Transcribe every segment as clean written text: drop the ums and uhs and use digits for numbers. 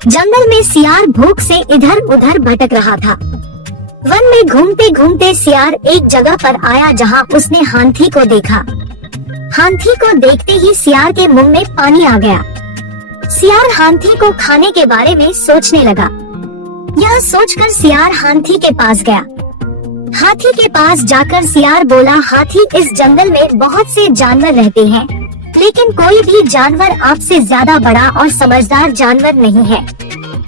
जंगल में सियार भूख से इधर उधर भटक रहा था। वन में घूमते घूमते सियार एक जगह पर आया जहां उसने हाथी को देखा। हाथी को देखते ही सियार के मुंह में पानी आ गया। सियार हाथी को खाने के बारे में सोचने लगा। यह सोचकर सियार हाथी के पास गया। हाथी के पास जाकर सियार बोला, हाथी, इस जंगल में बहुत से जानवर रहते हैं, लेकिन कोई भी जानवर आपसे ज्यादा बड़ा और समझदार जानवर नहीं है।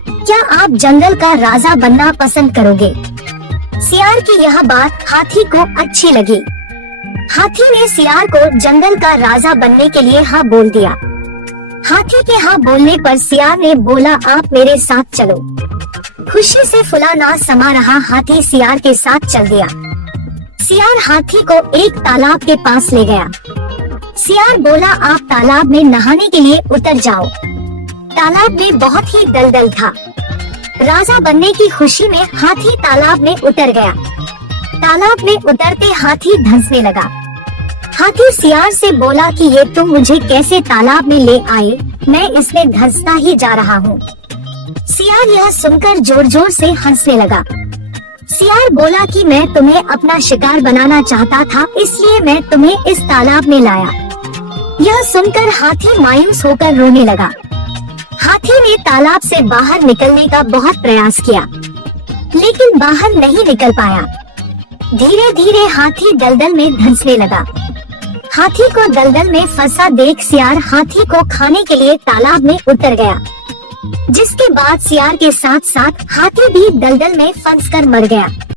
क्या आप जंगल का राजा बनना पसंद करोगे? सियार की यह बात हाथी को अच्छी लगी। हाथी ने सियार को जंगल का राजा बनने के लिए हाँ बोल दिया। हाथी के हाँ बोलने पर सियार ने बोला, आप मेरे साथ चलो। खुशी से फुला ना समा रहा हाथी सियार के साथ चल दिया। सियार हाथी को एक तालाब के पास ले गया। सियार बोला, आप तालाब में नहाने के लिए उतर जाओ। तालाब में बहुत ही दलदल था। राजा बनने की खुशी में हाथी तालाब में उतर गया। तालाब में उतरते हाथी धंसने लगा। हाथी सियार से बोला कि ये तुम मुझे कैसे तालाब में ले आए, मैं इसमें धंसता ही जा रहा हूँ। सियार यह सुनकर जोर जोर से हंसने लगा। सियार बोला कि मैं तुम्हें अपना शिकार बनाना चाहता था, इसलिए मैं तुम्हें इस तालाब में लाया। यह सुनकर हाथी मायूस होकर रोने लगा। हाथी ने तालाब से बाहर निकलने का बहुत प्रयास किया, लेकिन बाहर नहीं निकल पाया। धीरे धीरे हाथी दलदल में धंसने लगा। हाथी को दलदल में फंसा देख सियार हाथी को खाने के लिए तालाब में उतर गया, जिसके बाद सियार के साथ साथ हाथी भी दलदल में फंसकर मर गया।